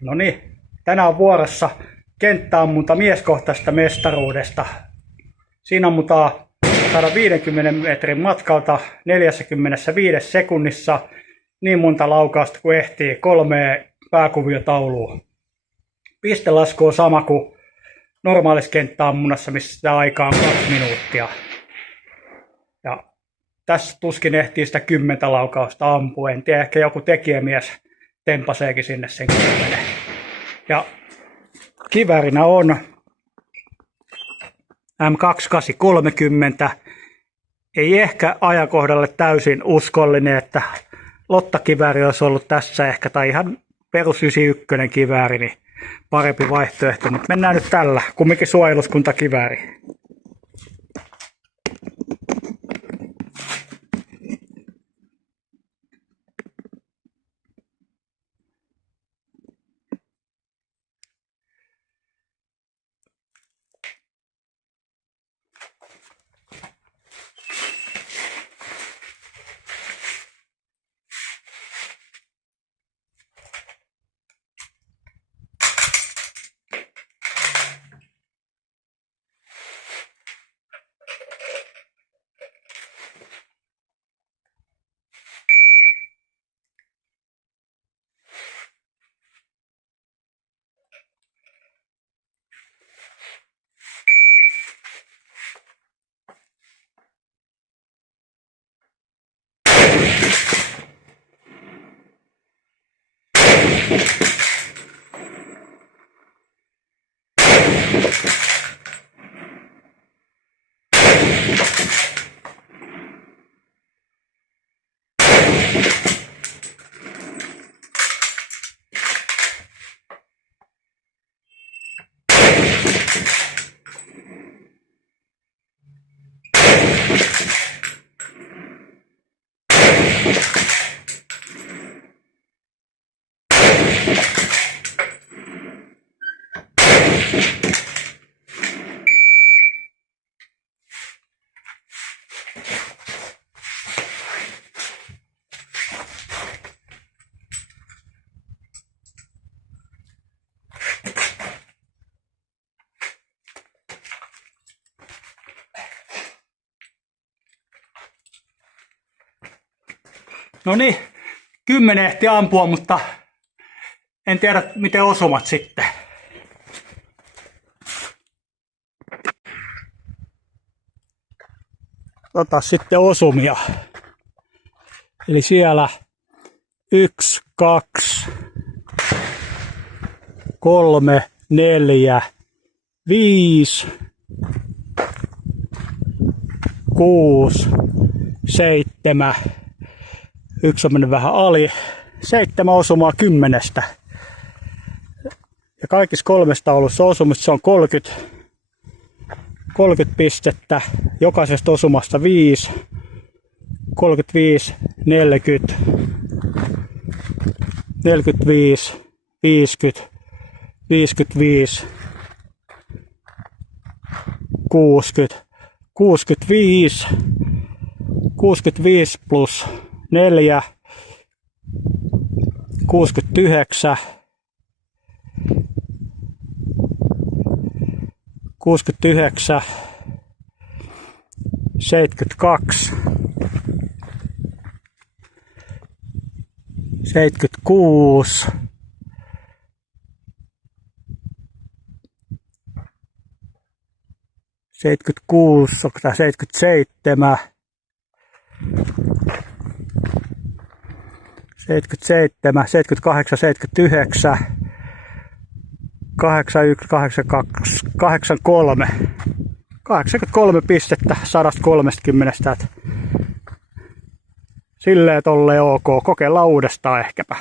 No niin, tänään on vuorossa kenttäammunta mieskohtaisesta mestaruudesta. Siinä ammutaan 150 metrin matkalta 45 sekunnissa niin monta laukausta kuin ehtii 3 pääkuviotaulua. Pistelasku on sama kuin normaalissa kenttäammunnassa, missä sitä aikaa on 2 minuuttia. Ja tässä tuskin ehtii sitä 10 laukausta ampua. En tiedä, ehkä joku tekijämies tempaseekin sinne sen 10. Ja kiväärinä on M2830. Ei ehkä ajankohdalle täysin uskollinen, että Lotta-kivääri olisi ollut tässä ehkä, tai ihan perus 91 kivääri, niin parempi vaihtoehto. Mutta mennään nyt tällä, kumminkin suojeluskuntakivääri. No niin, 10 ehti ampua, mutta en tiedä miten osumat sitten. Ota sitten osumia. Eli siellä 1, 2, 3, 4, 5, 6, 7. Yksi on mennyt vähän ali. 7 osumaa 10. Ja kaikissa 3 taulussa osumista se on 30 pistettä. Jokaisesta osumasta 5. 35, 40, 45, 50, 55, 60, 65, 65 plus 4, 69, 69, 72, 76, 76, onko tämä 77, 77, 78, 79, 81, 82, 83. 83 pistettä 130. Silleen tolleen ok. Kokeillaan uudestaan ehkäpä.